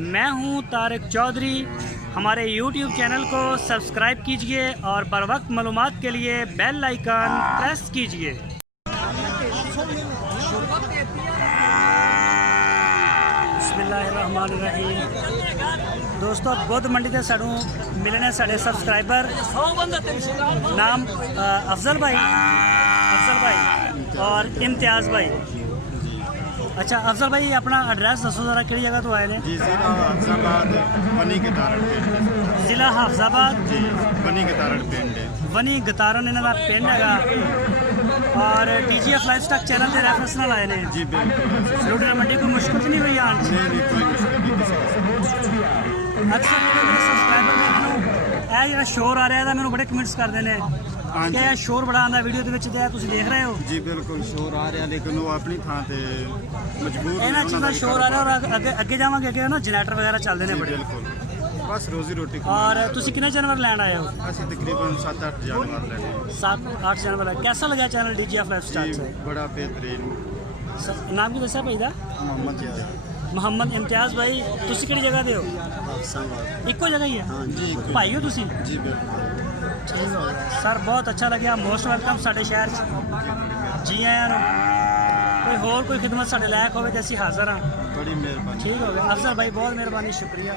मैं हूं तारिक चौधरी। हमारे YouTube चैनल को सब्सक्राइब कीजिए और बर वक्त मालूमात के लिए बेल आइकन प्रेस कीजिए। बिस्मिल्लाहिर्रहमानिर्रहीम। दोस्तों बुद्ध मंडी से सानू मिलने साढ़े सब्सक्राइबर नाम अफजल भाई और इम्तियाज़ भाई। अच्छा अफजल भाई अपना एड्रैस दसो जरा कि जगह तो आए हैं? जी ज़िला हाफिज़ाबाद वनी गतारण पिंड। ज़िला हाफिज़ाबाद जी वनी गतारण पिंड वनी गतारण इन्हों का पिंड है और DGF लाइफस्टाइल चैनल के रेफरेंस नाल आए हैं। जी बिल्कुल लुधियाना मंडी कोई मुश्किल नहीं हुई आने? नहीं कोई मुश्किल नहीं किसी अक्सर मेरे सब्सक्राइबर ने जो शोर आ रहा है मैं बड़े कमेंट्स करते हैं कि यह शोर बड़ा आता वीडियो के देख रहे हो? जी बिल्कुल शोर आ रहा लेकिन वो अपनी थां ते मजबूर इन्होंने चीज़ों शोर आ रहा और अगे जावे अगे ना जनरेटर वगैरह चलते हैं बड़े। बिल्कुल बस रोजी रोटी और तुम कितने जानवर लैन आए हो? असं तकरीबन 7-8 जानवर लेने 7-8 जानवर। कैसा लगा चैनल DGF लाइफस्टाइल से? बड़ा बेहतरीन। नाम की दसा भाई दा? मोहम्मद इम्तियाज़ भाई। तुसी किहड़ी जगह दे हो? इक्को जगह ही है? हाँ जी भाई हो तुसी? जी बिल्कुल सर बहुत अच्छा लगे। मोस्ट वेलकम साढ़े शहर जी आया। कोई होर कोई खिदमत साढ़े लायक हो तो असीं हाज़र हाँ। बड़ी मेहरबानी। ठीक हो गया अफजल भाई बहुत मेहरबानी शुक्रिया।